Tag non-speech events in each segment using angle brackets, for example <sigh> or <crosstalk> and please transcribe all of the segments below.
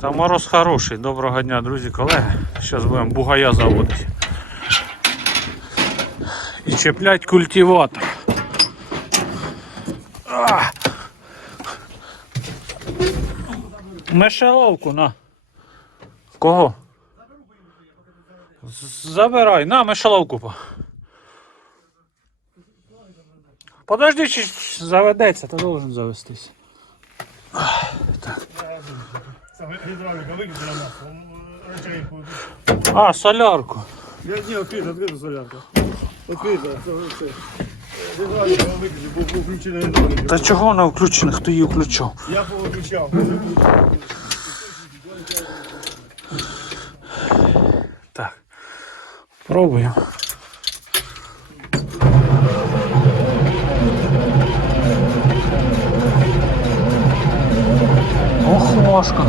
Та мороз хороший. Доброго дня, друзі, колеги. Зараз будемо бугая заводити. І чіплять культиватор. А! Мишеловку на. Кого? Забирай, на мишеловку. по. Подожди, чи заведеться, та должен завестись. Це гідравліка викиди на нас. Речей А, солярку. Я не відкрита, відкрита солярка. Відкрита, це. Гідравліка викиди, бо був включений гідравліка. Та чого вона включена? Хто її включав? Я повиключав. Так. Пробуємо. Важко.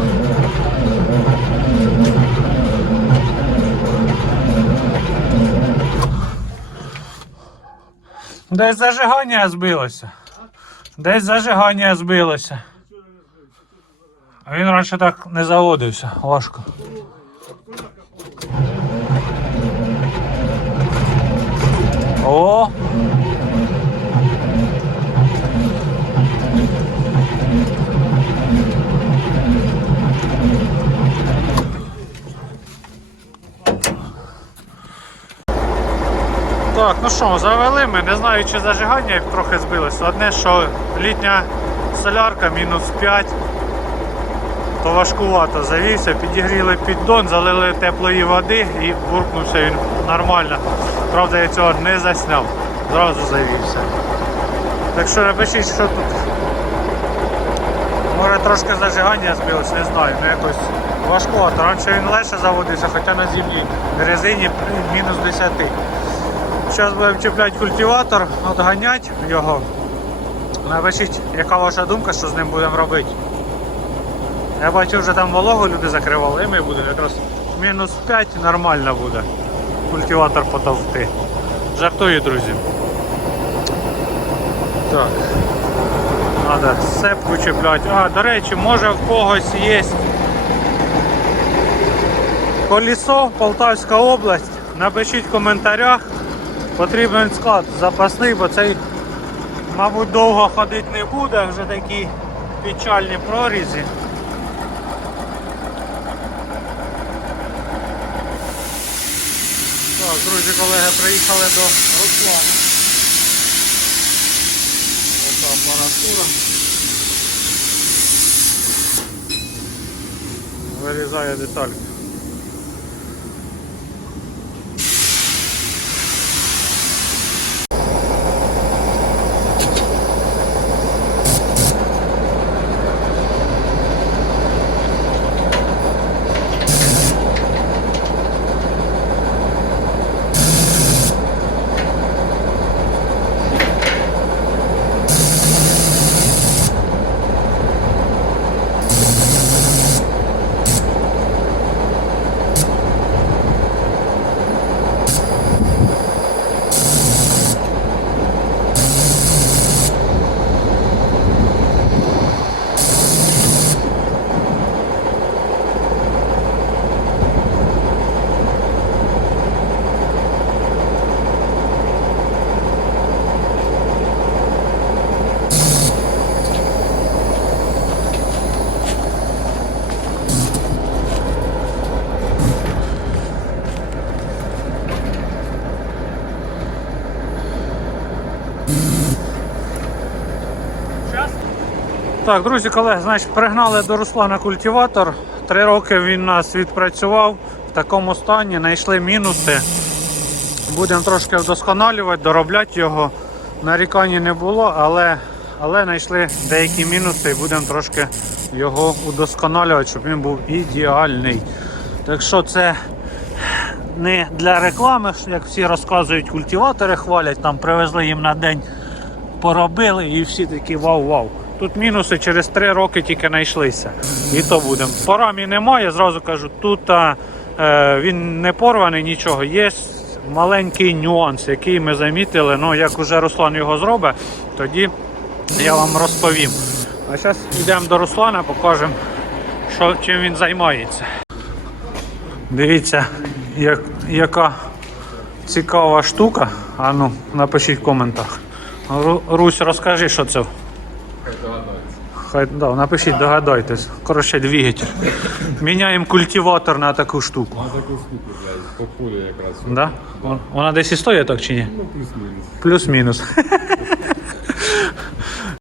Десь зажигання збилося. Десь зажигання збилося. А він раніше так не заводився. Важко. О! Так, ну що, завели ми, не знаю, чи зажигання трохи збилося. Одне, що літня солярка мінус 5, то важкувато завівся, підігріли піддон, залили теплої води і буркнувся він нормально. Правда, я цього не засняв, зразу завівся. Так що напишіть, що тут. Може трошки зажигання збилось, не знаю, ну якось важкувато. Раніше він легше заводився, хоча на зимній резині мінус 10. Зараз будемо чіпляти культиватор, отганяти його. Напишіть, яка ваша думка, що з ним будемо робити. Я бачу, вже там вологу люди закривали, і ми будемо якраз мінус 5 нормально буде. Культиватор потовкти. Жартую, друзі. Так. Надо сепку чіпляти. А, до речі, може в когось є колесо, Полтавська область. Напишіть в коментарях. Потрібен склад запасний, бо цей, мабуть, довго ходити не буде, вже такі печальні прорізі. Так, друзі, колеги, приїхали до Руслана. Ота апаратура. Вирізає детальки. Так, друзі, колеги, значить, пригнали до Руслана культиватор. Три роки він нас відпрацював в такому стані, знайшли мінуси. Будемо трошки вдосконалювати, доробляти його. Нарікань не було, але, але знайшли деякі мінуси і будемо трошки його удосконалювати, щоб він був ідеальний. Так що це не для реклами, як всі розказують, культиватори хвалять, там привезли їм на день поробили і всі такі вау-вау. Тут мінуси через 3 роки тільки знайшлися. І то будемо. По рамі немає, зразу кажу, тут а, е, він не порваний нічого. Є маленький нюанс, який ми замітили. Ну, як уже Руслан його зробить, тоді я вам розповім. А зараз йдемо до Руслана, покажемо що, чим він займається. Дивіться, як, яка цікава штука. А ну, напишіть в коментах. Русь, розкажи, що це. Хай да, напишіть, догадайтесь. Коротше, двигатель. Міняємо культиватор на таку штуку. На таку штуку, блядь, по полю якраз. Да? Вона десь і стоїть так чи ні? Ну, плюс-мінус. Плюс-мінус. <laughs>